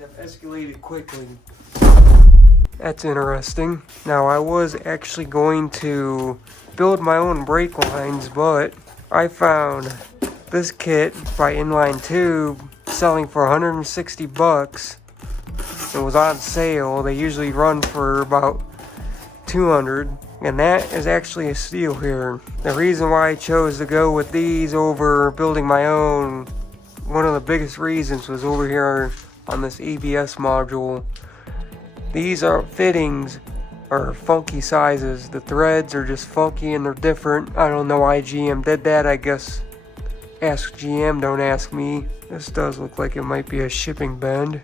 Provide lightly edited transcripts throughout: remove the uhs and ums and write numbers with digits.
have escalated quickly. That's interesting. Now, I was actually going to build my own brake lines, but I found this kit by Inline Tube selling for 160 bucks. It was on sale. They usually run for about 200, and that is actually a steal here. The reason why I chose to go with these over building my own, one of the biggest reasons was over here on this ABS module. These fittings are funky sizes. The threads are just funky and they're different. I don't know why GM did that. I guess ask GM, don't ask me. This does look like it might be a shipping bend.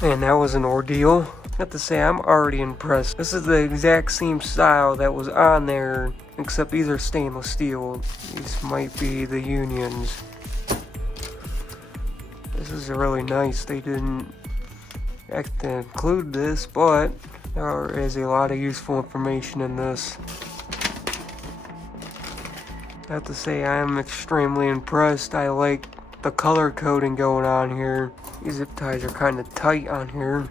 And that was an ordeal. I have to say, I'm already impressed. This is the exact same style that was on there, except these are stainless steel. These might be the unions. This is really nice. They didn't have to include this, but there is a lot of useful information in this. I have to say, I am extremely impressed. I like the color coding going on here. These zip ties are kind of tight on here.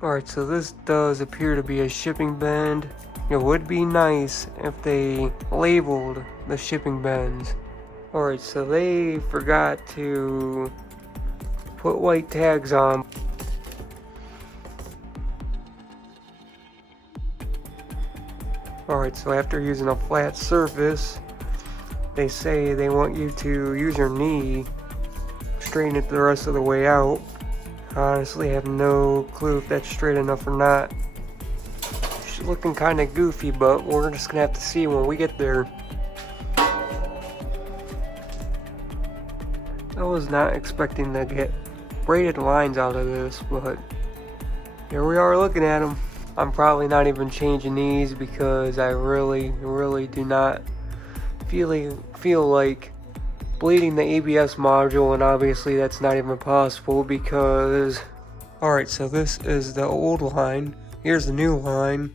Alright, so this does appear to be a shipping bend. It would be nice if they labeled the shipping bends. Alright, so they forgot to put white tags on. Alright, so after using a flat surface, they say they want you to use your knee, straighten it the rest of the way out. I honestly have no clue if that's straight enough or not. It's looking kind of goofy, but we're just gonna have to see when we get there. I was not expecting to get braided lines out of this, but here we are looking at them. I'm probably not even changing these because I really do not feel like bleeding the ABS module, and obviously that's not even possible because... Alright, so this is the old line. Here's the new line.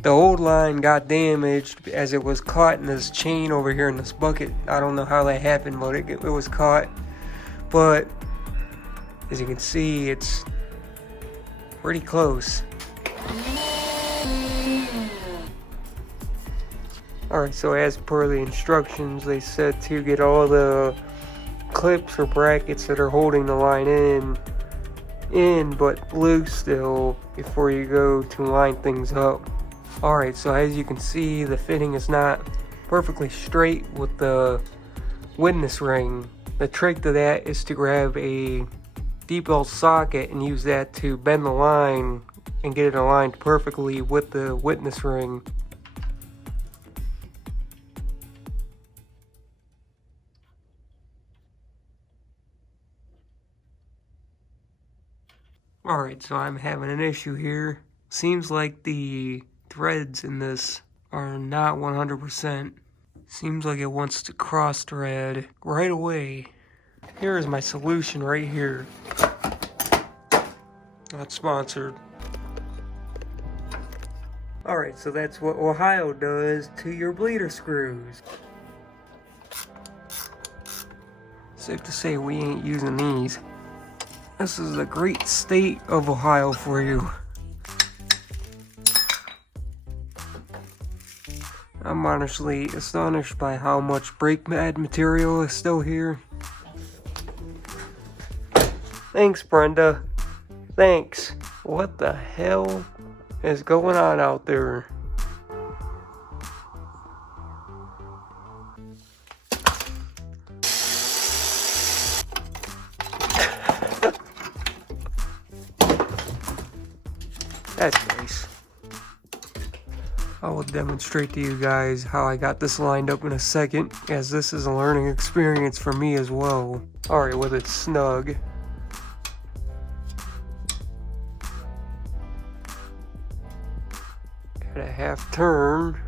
The old line got damaged as it was caught in this chain over here in this bucket. I don't know how that happened, but it was caught. But as you can see, it's pretty close. Alright, so as per the instructions, they said to get all the clips or brackets that are holding the line in but loose still before you go to line things up. Alright, so as you can see, the fitting is not perfectly straight with the witness ring. The trick to that is to grab a deep well socket and use that to bend the line and get it aligned perfectly with the witness ring. Alright, so I'm having an issue here. Seems like the threads in this are not 100%. Seems like it wants to cross thread right away. Here is my solution right here. Not sponsored. Alright, so that's what Ohio does to your bleeder screws. Safe to say we ain't using these. This is the great state of Ohio for you. I'm honestly astonished by how much brake pad material is still here. Thanks, Brenda. Thanks. What the hell is going on out there? That's nice. I will demonstrate to you guys how I got this lined up in a second, as this is a learning experience for me as well. Alright, with it snug. At a half turn.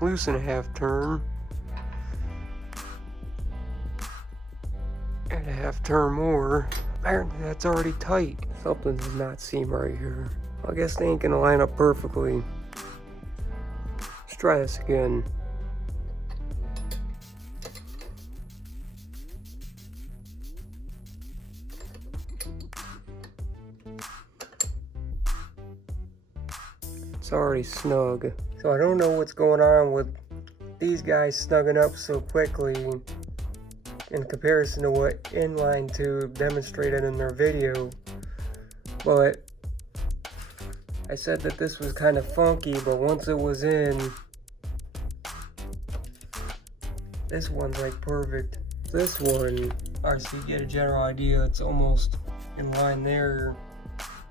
Loosen a half turn. At a half turn more. Apparently that's already tight. Something does not seem right here. I guess they ain't gonna line up perfectly. Let's try this again. It's already snug. So I don't know what's going on with these guys snugging up so quickly in comparison to what Inline Tube demonstrated in their video. But I said that this was kind of funky, but once it was in, this one's like perfect. This one, alright, so you get a general idea, it's almost in line there.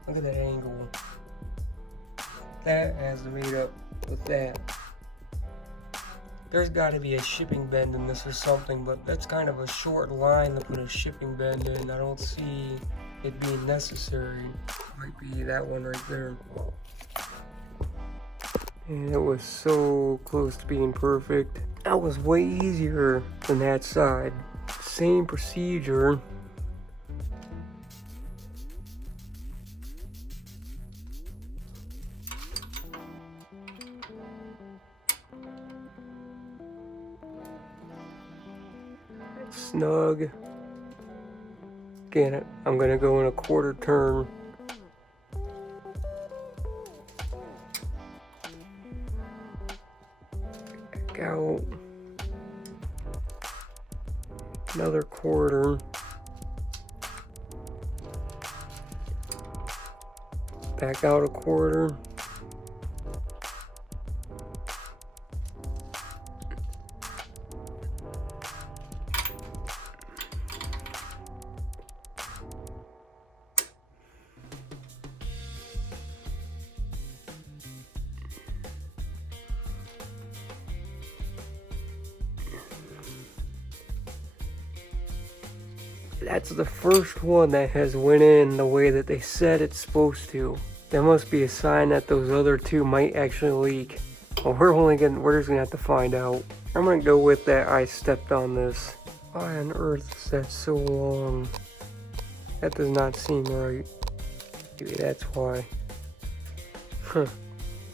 Look at that angle. That has to meet up with that. There's got to be a shipping bend in this or something, but that's kind of a short line to put a shipping bend in. I don't see it being necessary. Might be that one right there. And it was so close to being perfect. That was way easier than that side. Same procedure. Snug. Again, I'm gonna go in a quarter turn. Back out. Another quarter. Back out a quarter. That's the first one that has went in the way that they said it's supposed to. That must be a sign that those other two might actually leak. Well, we're just gonna have to find out. I'm gonna go with that I stepped on this. Why on earth is that so long? That does not seem right. Maybe that's why. Huh.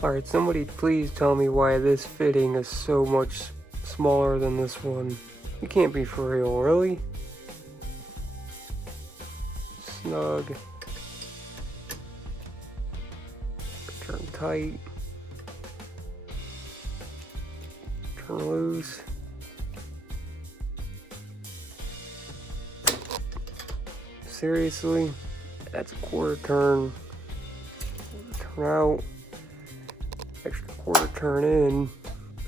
Alright, somebody please tell me why this fitting is so much smaller than this one. You can't be for real, really? Snug. Turn tight. Turn loose. Seriously? That's a quarter turn. Quarter turn out. Extra quarter turn in.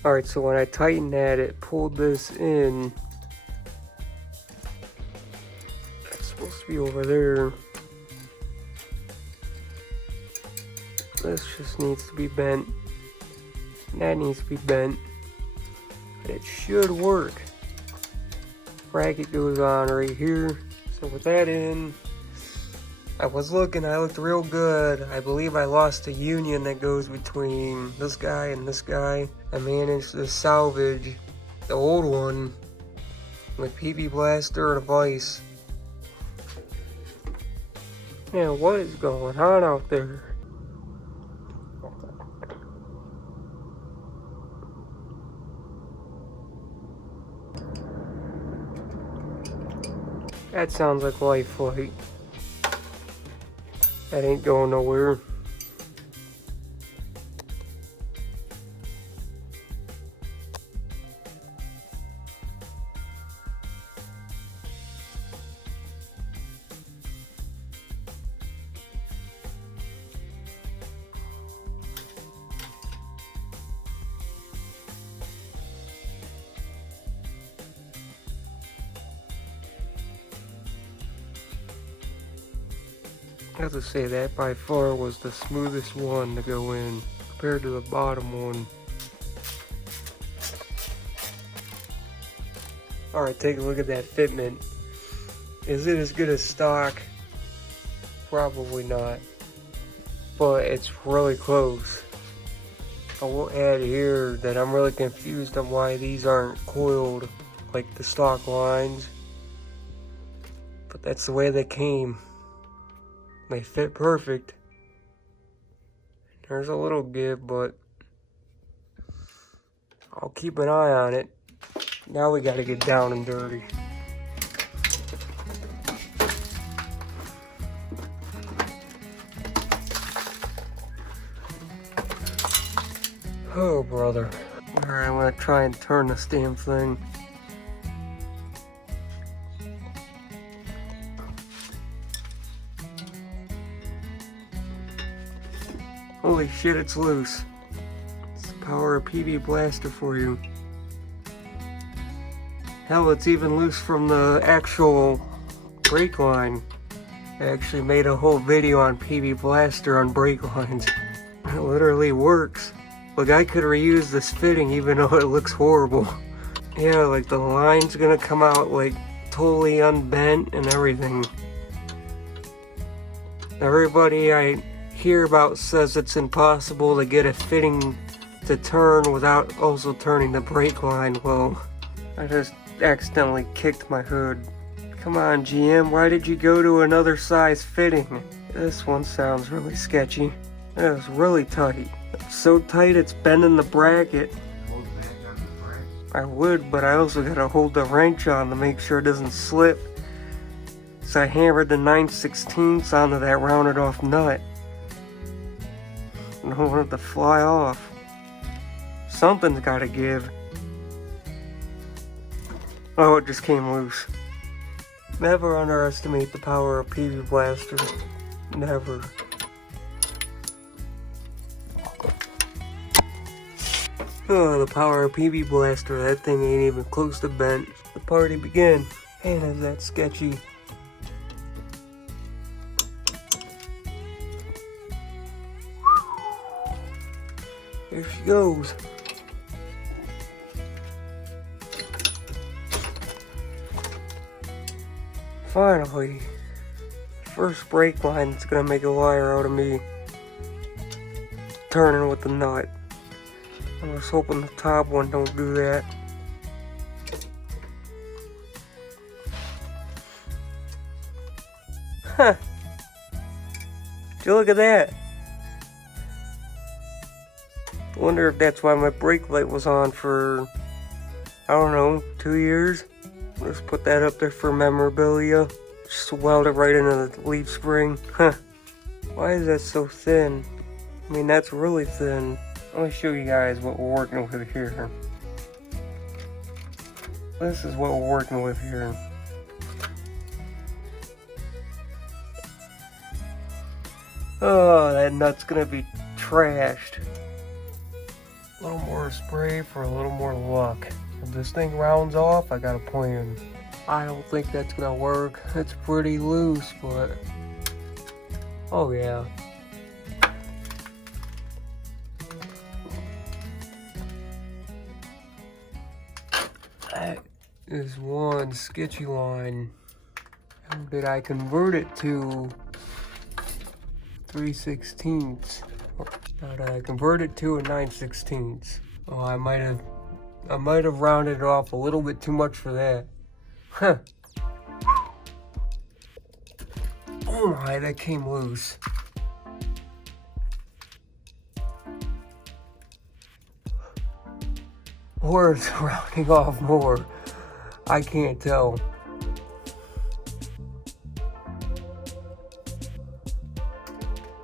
Alright, so when I tightened that, it pulled this in. Supposed to be over there. This just needs to be bent. That needs to be bent. But it should work. Bracket goes on right here. So with that in, I looked real good. I believe I lost a union that goes between this guy and this guy. I managed to salvage the old one with PV Blaster and a vise. Yeah, what is going on out there? That sounds like life flight. That ain't going nowhere. I have to say that by far was the smoothest one to go in compared to the bottom one. Alright, take a look at that fitment. Is it as good as stock? Probably not. But it's really close. I will add here that I'm really confused on why these aren't coiled like the stock lines. But that's the way they came. They fit perfect. There's a little give, but I'll keep an eye on it. Now we gotta get down and dirty. Oh, brother. Alright, I'm gonna try and turn this damn thing. Holy shit, it's loose. It's the power of PB Blaster for you. Hell, it's even loose from the actual brake line. I actually made a whole video on PB Blaster on brake lines. It literally works. Like, I could reuse this fitting even though it looks horrible. Yeah, like the line's gonna come out like totally unbent and everything. Everybody I hear about says it's impossible to get a fitting to turn without also turning the brake line. Well, I just accidentally kicked my hood. Come on, GM, why did you go to another size fitting? This one sounds really sketchy. It is really tight. It's so tight it's bending the bracket. I would, but I also gotta hold the wrench on to make sure it doesn't slip. So I hammered the 9/16 onto that rounded off nut. I don't want it to fly off. Something's gotta give. Oh, it just came loose. Never underestimate the power of PB Blaster. Never. Oh, the power of PB Blaster. That thing ain't even close to bent. The party began. And is that sketchy? Here she goes. Finally. First brake line that's gonna make a liar out of me. Turning with the nut. I was hoping the top one don't do that. Huh. Did you look at that? I wonder if that's why my brake light was on for, I don't know, 2 years. Let's put that up there for memorabilia. Just weld it right into the leaf spring. Huh. Why is that so thin? I mean, that's really thin. Let me show you guys what we're working with here. This is what we're working with here. Oh, that nut's gonna be trashed. A little more spray for a little more luck. If this thing rounds off, I got a plan. I don't think that's gonna work. It's pretty loose, but... oh yeah. That is one sketchy line. How did I convert it to 3/16? How did I convert it to a 9/16? Oh, I might have rounded it off a little bit too much for that. Huh. Oh my, that came loose. Or it's rounding off more. I can't tell.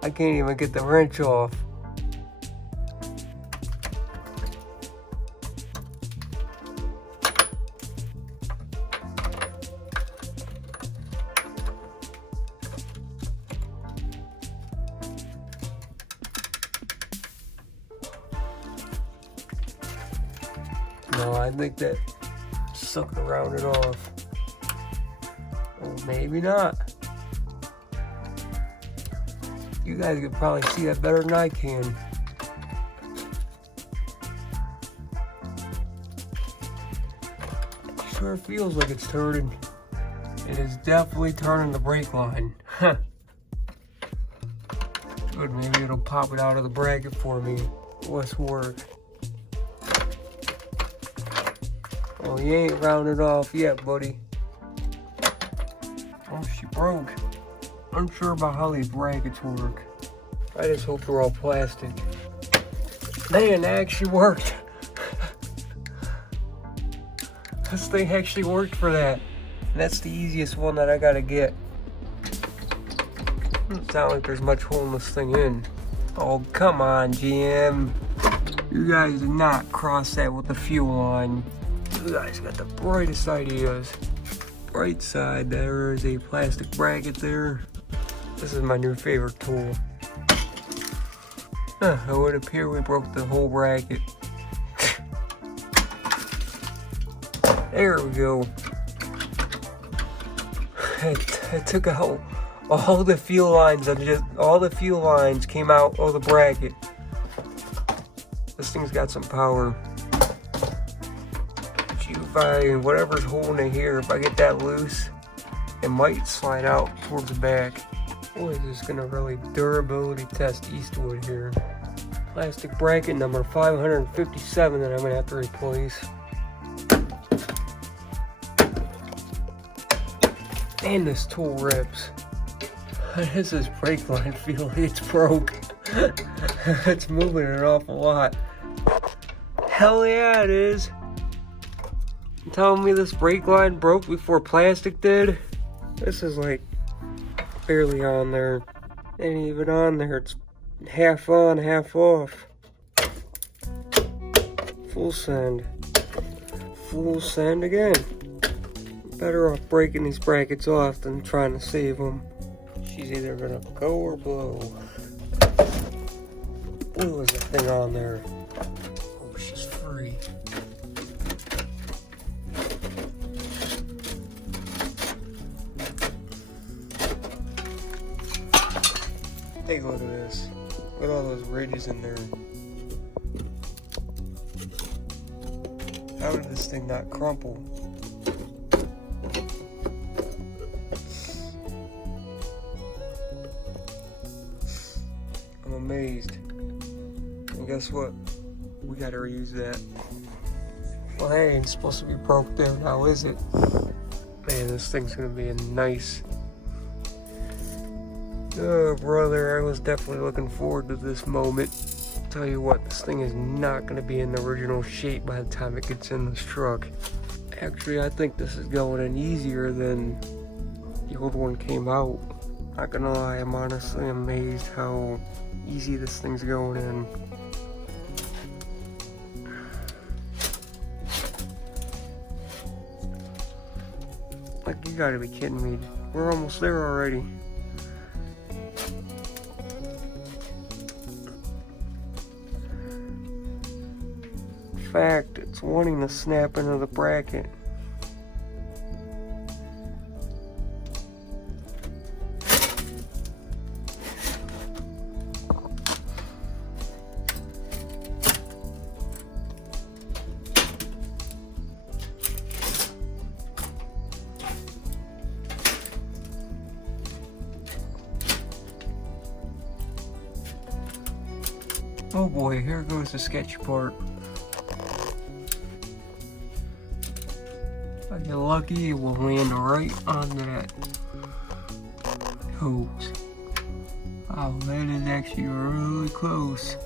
I can't even get the wrench off. No, I think that sucker rounded off. Or maybe not. You guys can probably see that better than I can. Sure feels like it's turning. It is definitely turning the brake line. Huh. Good, maybe it'll pop it out of the bracket for me. Less work. Oh, you ain't rounded off yet, buddy. Oh, she broke. Unsure about how these brackets work. I just hope they're all plastic. Man, that actually worked. This thing actually worked for that. And that's the easiest one that I gotta get. It's not like there's much holding this thing in. Oh, come on, GM. You guys did not cross that with the fuel line. You guys got the brightest ideas. Right side, there is a plastic bracket there. This is my new favorite tool. It would appear we broke the whole bracket. There we go. It took out all the fuel lines, and all the fuel lines came out of the bracket. This thing's got some power. Whatever's holding it here, if I get that loose, it might slide out towards the back. Boy, this is gonna really durability test Eastwood here. Plastic bracket number 557 that I'm gonna have to replace. And this tool rips. How does this brake line feel? It's broke. It's moving an awful lot. Hell yeah, it is. You telling me this brake line broke before plastic did? This is like barely on there. Ain't even on there. It's half on, half off. Full send. Full send again. Better off breaking these brackets off than trying to save them. She's either gonna go or blow. Blue is the thing on there. Oh, she's free. Take a look at this. Look at all those ridges in there. How did this thing not crumple? I'm amazed. And guess what? We gotta reuse that. Well, hey, it's supposed to be broke there now, is it? Man, this thing's gonna be a nice... Oh, brother, I was definitely looking forward to this moment. Tell you what, this thing is not gonna be in the original shape by the time it gets in this truck. Actually, I think this is going in easier than the old one came out. Not gonna lie, I'm honestly amazed how easy this thing's going in. Like, you gotta be kidding me. We're almost there already. In fact, it's wanting to snap into the bracket. Oh boy, here goes the sketchy part. If I get lucky, it will land right on that hose. Wow, that is actually really close.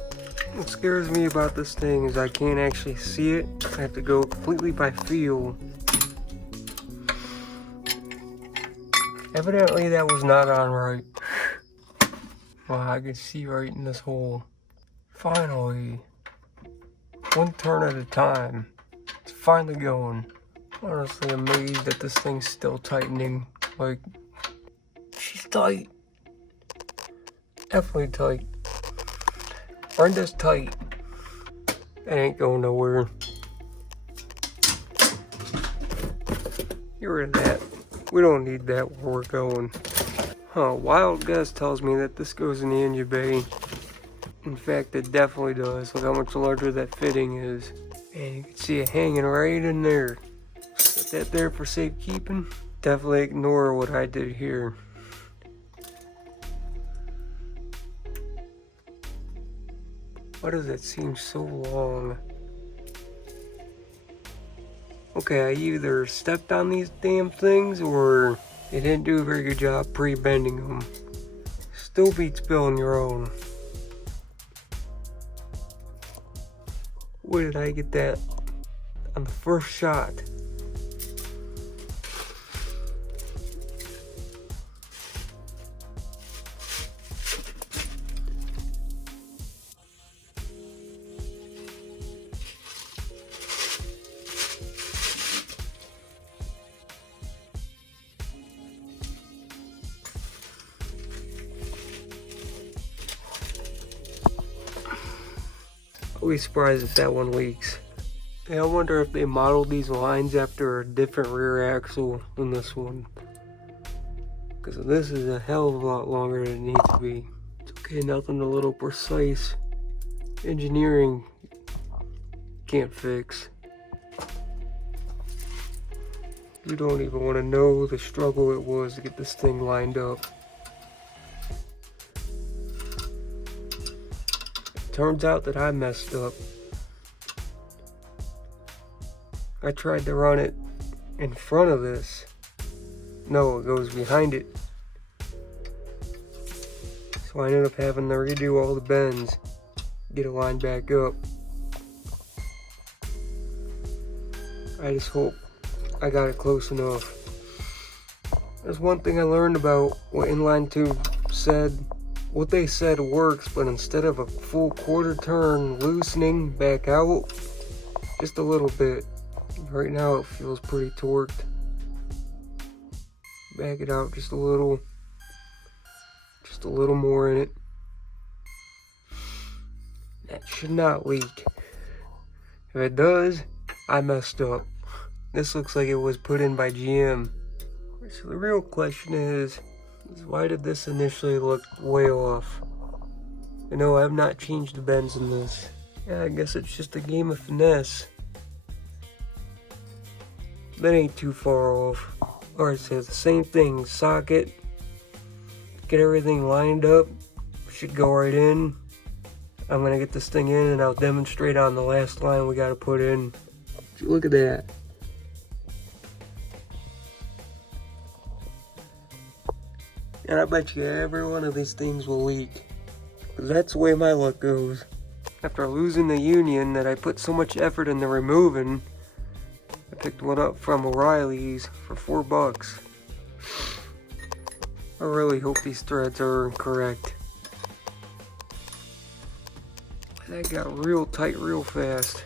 What scares me about this thing is I can't actually see it. I have to go completely by feel. Evidently that was not on right. Wow, I can see right in this hole. Finally, one turn at a time. It's finally going. Honestly amazed that this thing's still tightening. Like, she's tight. Definitely tight. Brenda's tight. It ain't going nowhere. Get rid of that. We don't need that where we're going. Wild guess tells me that this goes in the engine bay. In fact, it definitely does. Look how much larger that fitting is. And you can see it hanging right in there. Set that there for safekeeping. Definitely ignore what I did here. Why does it seem so long? Okay, I either stepped on these damn things or they didn't do a very good job pre-bending them. Still beats building your own. Where did I get that on the first shot? Wouldn't be surprised if that one leaks. Yeah, I wonder if they modeled these lines after a different rear axle than this one. Because this is a hell of a lot longer than it needs to be. It's okay, nothing a little precise engineering can't fix. You don't even want to know the struggle it was to get this thing lined up. Turns out that I messed up. I tried to run it in front of this. No, it goes behind it. So I ended up having to redo all the bends, get it lined back up. I just hope I got it close enough. There's one thing I learned about what Inline Tube said. What they said works, but instead of a full quarter turn loosening back out, just a little bit. Right now it feels pretty torqued. Back it out just a little more in it. That should not leak. If it does, I messed up. This looks like it was put in by GM. So the real question is why did this initially look way off? I know I've not changed the bends in this. Yeah, I guess it's just a game of finesse. That ain't too far off. Alright, so the same thing, socket, get everything lined up, should go right in. I'm gonna get this thing in and I'll demonstrate on the last line we gotta put in. So look at that. And I bet you every one of these things will leak. That's the way my luck goes. After losing the union that I put so much effort into removing, I picked one up from O'Reilly's for $4. I really hope these threads are correct. That got real tight real fast.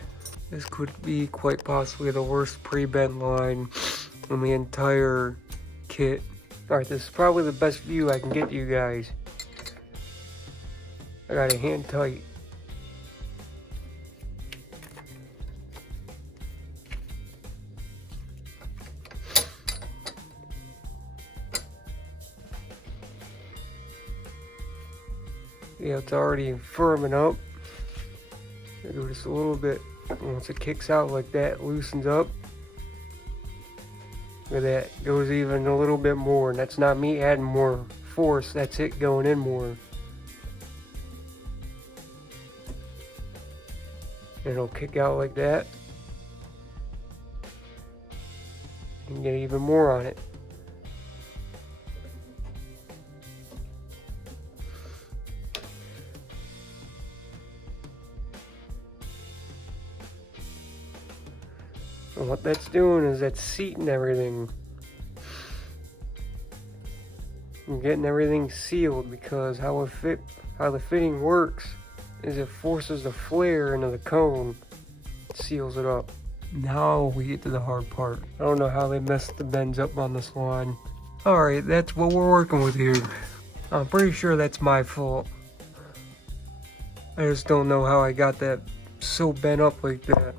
This could be quite possibly the worst pre-bent line in the entire kit. Alright, this is probably the best view I can get you guys. I got it hand tight. Yeah, it's already firming up. I do just a little bit. Once it kicks out like that, it loosens up. Look at that, goes even a little bit more, and that's not me adding more force, that's it going in more. And it'll kick out like that. And get even more on it. And what that's doing is that's seating everything. I'm getting everything sealed because how the fitting works is it forces the flare into the cone, seals it up. Now we get to the hard part. I don't know how they messed the bends up on this line. Alright, that's what we're working with here. I'm pretty sure that's my fault. I just don't know how I got that so bent up like that.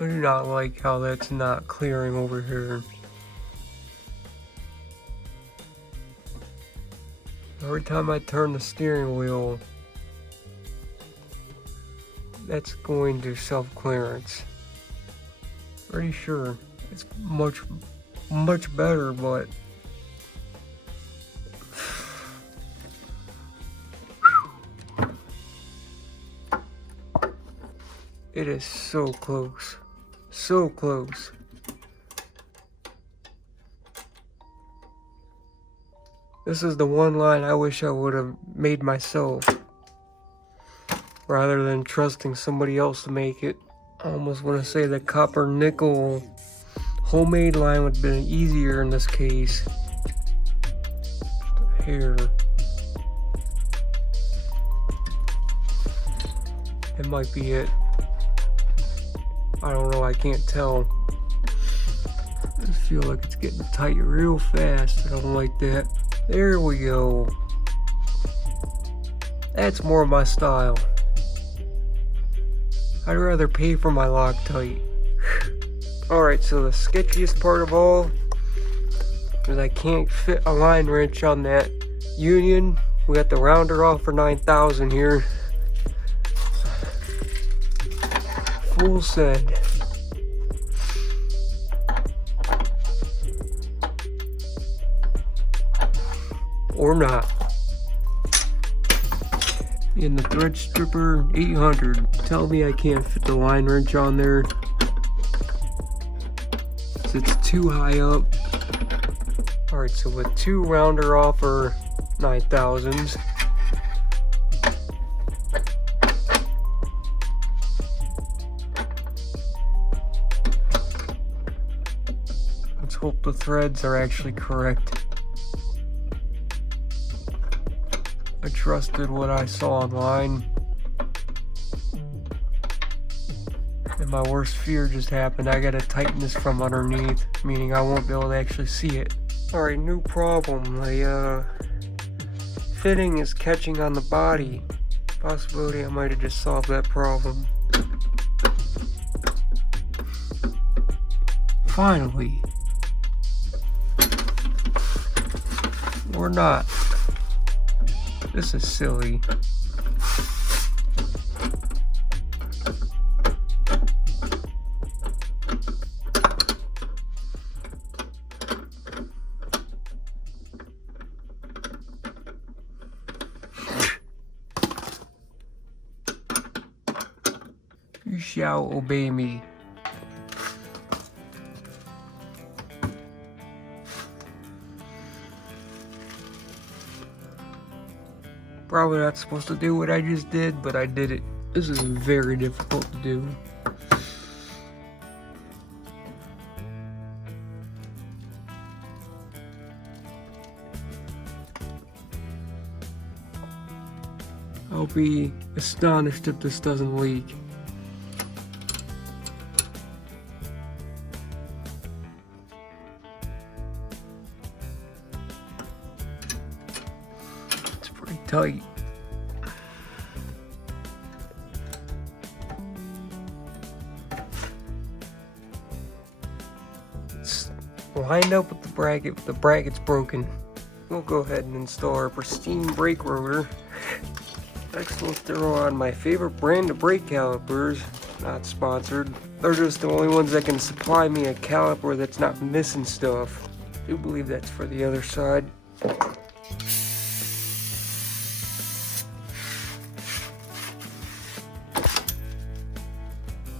I do not like how that's not clearing over here. Every time I turn the steering wheel, that's going to self-clearance. Pretty sure it's much better, but it is so close. So close. This is the one line I wish I would have made myself rather than trusting somebody else to make it. I almost want to say the copper nickel homemade line would have been easier in this case. Here. It might be it. I don't know, I can't tell. I just feel like it's getting tight real fast. I don't like that. There we go. That's more my style. I'd rather pay for my Loctite. Alright, so the sketchiest part of all is I can't fit a line wrench on that union. We got the rounder off for 9,000 here. Full send. Or not. In the thread stripper 800. Tell me I can't fit the line wrench on there. It's too high up. Alright, so with 2 rounder off for 9,000s. Let's hope the threads are actually correct. I trusted what I saw online. And my worst fear just happened. I gotta tighten this from underneath, meaning I won't be able to actually see it. Alright, new problem. The fitting is catching on the body. Possibility I might have just solved that problem. Finally. Or not. This is silly. You shall obey me. Probably not supposed to do what I just did, but I did it. This is very difficult to do. I'll be astonished if this doesn't leak. It's pretty tight. It's lined up with the bracket, but the bracket's broken. We'll go ahead and install our pristine brake rotor. Next, we'll throw on my favorite brand of brake calipers. Not sponsored. They're just the only ones that can supply me a caliper that's not missing stuff. I do believe that's for the other side.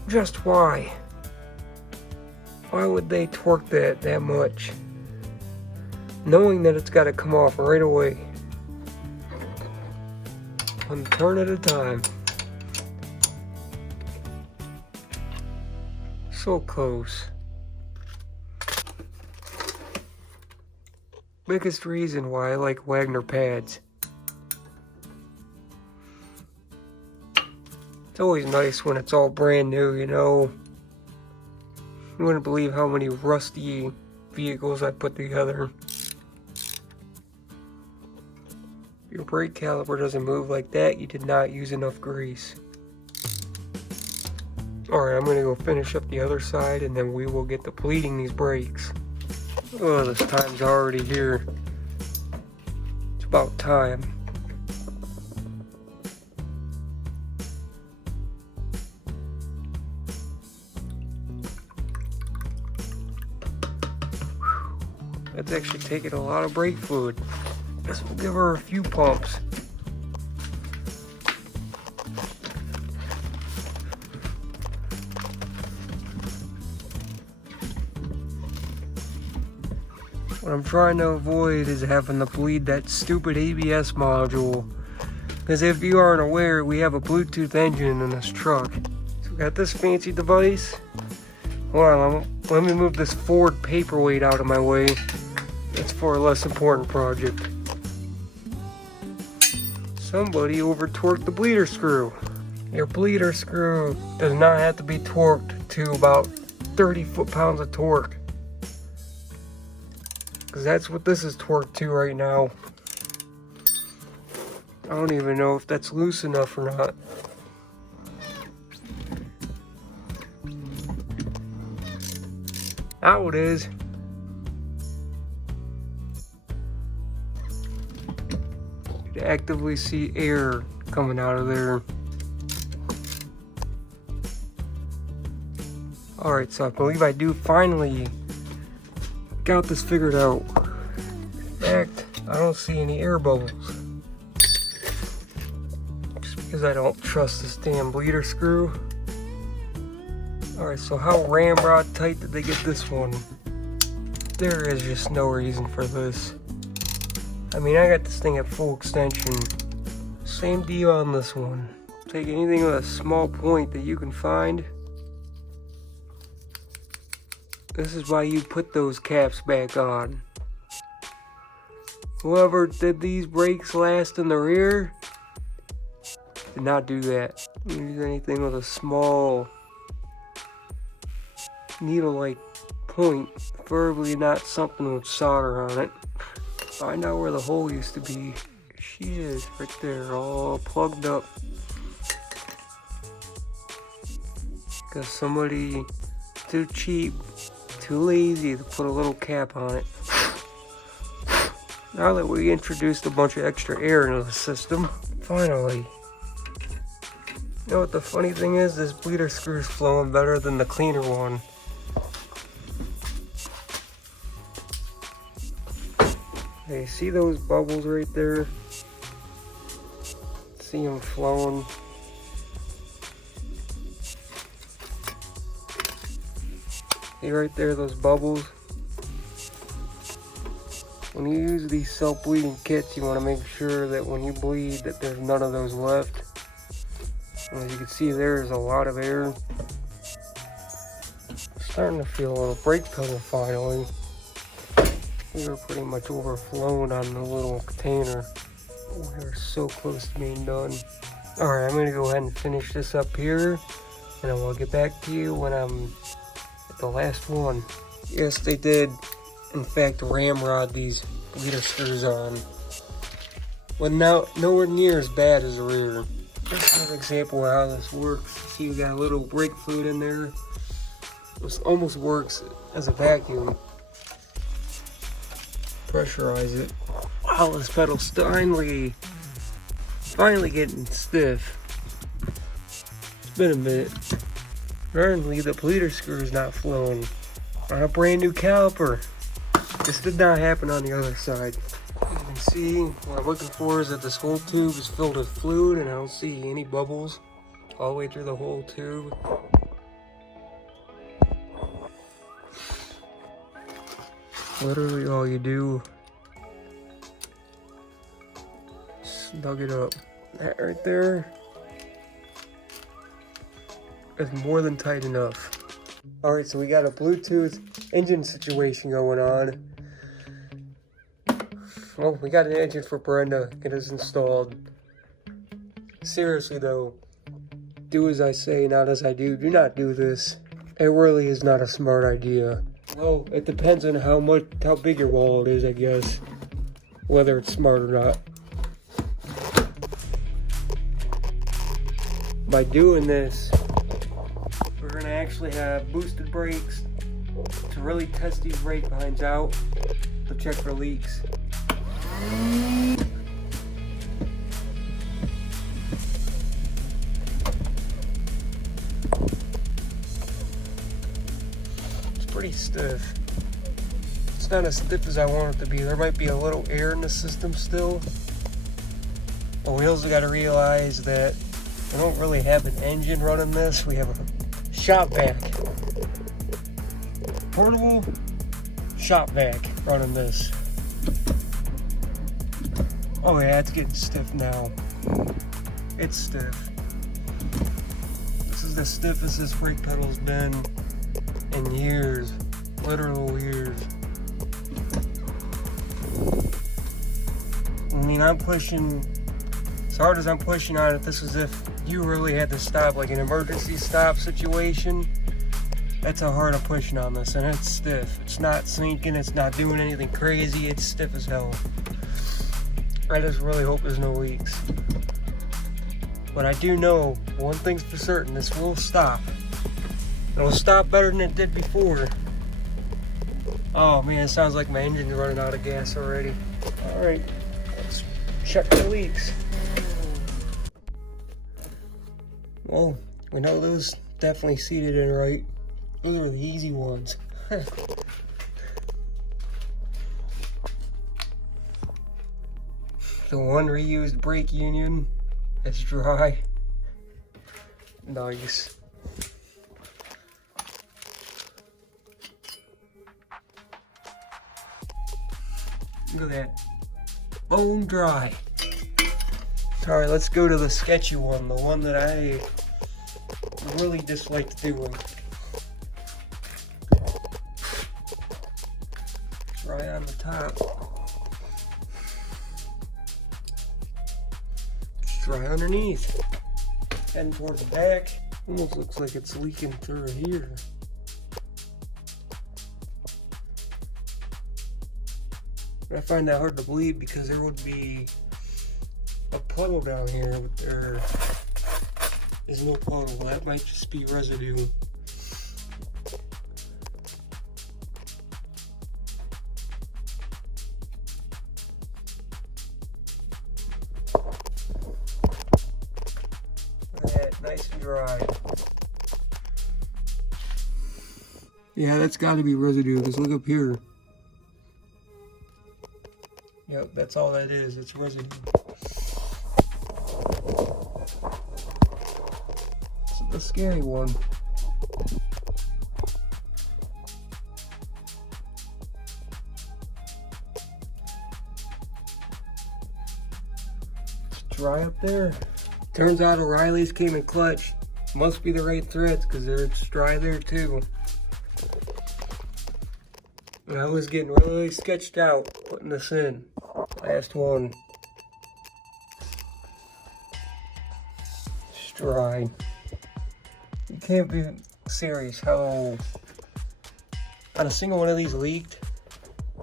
Just why? Why would they torque that much? Knowing that it's got to come off right away. One turn at a time. So close. Biggest reason why I like Wagner pads. It's always nice when it's all brand new, you know. You wouldn't believe how many rusty vehicles I put together. If your brake caliper doesn't move like that, you did not use enough grease. Alright, I'm gonna go finish up the other side and then we will get to pleating these brakes. Oh, this time's already here. It's about time. That's actually taking a lot of brake fluid. Guess we'll give her a few pumps. What I'm trying to avoid is having to bleed that stupid ABS module. Because if you aren't aware, we have a Bluetooth engine in this truck. So we got this fancy device. Hold on, let me move this Ford paperweight out of my way. It's for a less important project. Somebody over-torqued the bleeder screw. Your bleeder screw does not have to be torqued to about 30 foot-pounds of torque. Because that's what this is torqued to right now. I don't even know if that's loose enough or not. Now it is. You can actively see air coming out of there. Alright, so I believe I do finally got this figured out. In fact, I don't see any air bubbles. Just because I don't trust this damn bleeder screw. Alright, so how ramrod tight did they get this one? There is just no reason for this. I mean, I got this thing at full extension. Same deal on this one. Take anything with a small point that you can find. This is why you put those caps back on. Whoever did these brakes last in the rear did not do that. Use anything with a small needle-like point, preferably not something with solder on it. Find out where the hole used to be. She is right there, all plugged up. Because somebody too cheap, too lazy to put a little cap on it. Now that we introduced a bunch of extra air into the system, finally. You know what the funny thing is? This bleeder screw is flowing better than the cleaner one. Hey, see those bubbles right there? See them flowing. See right there, those bubbles? When you use these self-bleeding kits, you want to make sure that when you bleed that there's none of those left. And as you can see, there's a lot of air. Starting to feel a little brake pedal finally. We were pretty much overflown on the little container. We are so close to being done. Alright, I'm going to go ahead and finish this up here. And then we'll get back to you when I'm at the last one. Yes, they did, in fact, ramrod these bleeder screws on. Well, now, nowhere near as bad as the rear. This is an example of how this works. See, you got a little brake fluid in there. This almost works as a vacuum. Pressurize it. Wow, this pedal's finally getting stiff. It's been a minute. Currently, the bleeder screw is not flowing on a brand new caliper. This did not happen on the other side. As you can see, what I'm looking for is that this whole tube is filled with fluid and I don't see any bubbles all the way through the whole tube. Literally all you do is snug it up. That right there is more than tight enough. Alright, so we got a Bluetooth engine situation going on. Well, we got an engine for Brenda. Get us installed. Seriously though, do as I say, not as I do. Do not do this. It really is not a smart idea. Well, it depends on how big your wallet is, I guess. Whether it's smart or not. By doing this, we're gonna actually have boosted brakes to really test these brake lines out to check for leaks. It's pretty stiff. It's not as stiff as I want it to be. There might be a little air in the system still. But we also got to realize that we don't really have an engine running this. We have a Shop Vac. Portable Shop Vac running this. Oh yeah, it's getting stiff now. It's stiff. This is the stiffest this brake pedal's been in years. Literal years. I mean, I'm pushing, as hard as I'm pushing on it, this is if you really had to stop, like an emergency stop situation. That's how hard I'm pushing on this, and it's stiff. It's not sinking, it's not doing anything crazy, it's stiff as hell. I just really hope there's no leaks. But I do know, one thing's for certain, this will stop. It'll stop better than it did before. Oh man, it sounds like my engine's running out of gas already. Alright, let's check the leaks. Well, we know those definitely seated in right. Those are the easy ones. The one reused brake union, it's dry. Nice. Look at that. Bone dry. Alright, let's go to the sketchy one, the one that I really disliked doing. Dry on the top. It's dry underneath. Heading towards the back. Almost looks like it's leaking through here. I find that hard to believe because there would be a puddle down here, but there is no puddle. That might just be residue. Look at that, nice and dry. Yeah, that's got to be residue. Just look up here. Yep, that's all that is. It's residue. It's the scary one. It's dry up there. Turns out O'Reilly's came in clutch. Must be the right threads because it's dry there too. And I was getting really sketched out putting this in. Last one. It's dry. You can't be serious how not a single one of these leaked.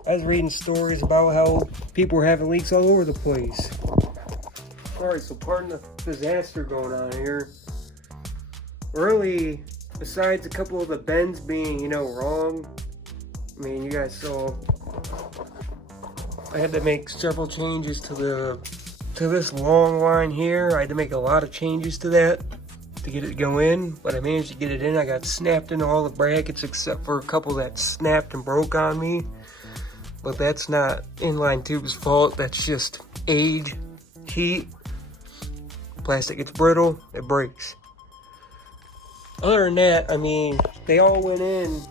I was reading stories about how people were having leaks all over the place. Alright, so pardon the disaster going on here. Really, besides a couple of the bends being, you know, wrong. I mean, you guys saw I had to make several changes to this long line here. I had to make a lot of changes to that to get it to go in, but I managed to get it in. I got snapped into all the brackets except for a couple that snapped and broke on me. But that's not Inline Tube's fault. That's just age, heat. Plastic gets brittle, it breaks. Other than that, I mean, they all went in.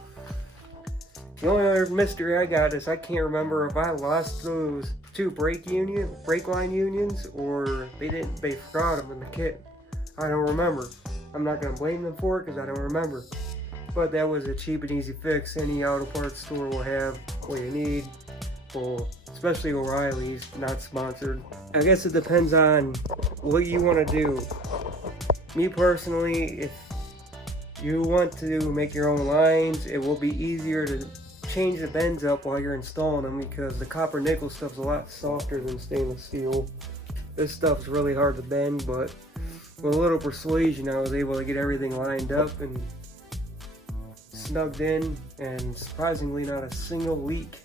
The only other mystery I got is I can't remember if I lost those two brake line unions or they forgot them in the kit. I don't remember. I'm not gonna blame them for it because I don't remember. But that was a cheap and easy fix. Any auto parts store will have what you need. Well, especially O'Reilly's, not sponsored. I guess it depends on what you want to do. Me personally, if you want to make your own lines, it will be easier to change the bends up while you're installing them because the copper nickel stuff's a lot softer than stainless steel. This stuff's really hard to bend, but with a little persuasion I was able to get everything lined up and snugged in, and surprisingly not a single leak.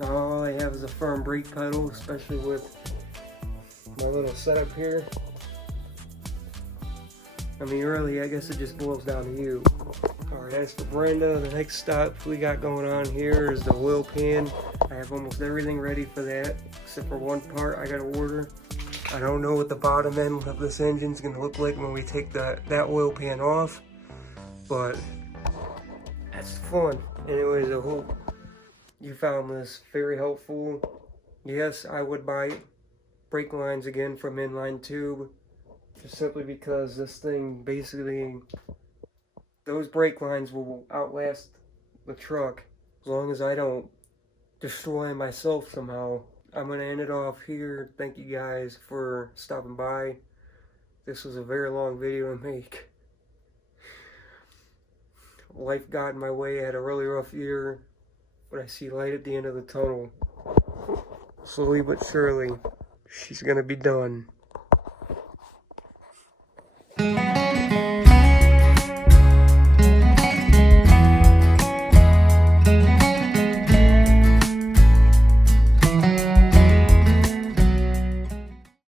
Now all I have is a firm brake pedal, especially with my little setup here. I mean, really, I guess it just boils down to you. Alright, as for Brenda, the next stop we got going on here is the oil pan. I have almost everything ready for that, except for one part I gotta order. I don't know what the bottom end of this engine's gonna look like when we take that oil pan off, but that's fun. Anyways, I hope you found this very helpful. Yes, I would buy brake lines again from Inline Tube, just simply because this thing basically, those brake lines will outlast the truck as long as I don't destroy myself somehow. I'm going to end it off here. Thank you guys for stopping by. This was a very long video to make. Life got in my way. I had a really rough year, but I see light at the end of the tunnel. Slowly but surely, she's going to be done.